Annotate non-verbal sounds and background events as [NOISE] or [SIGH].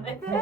[LAUGHS] on it.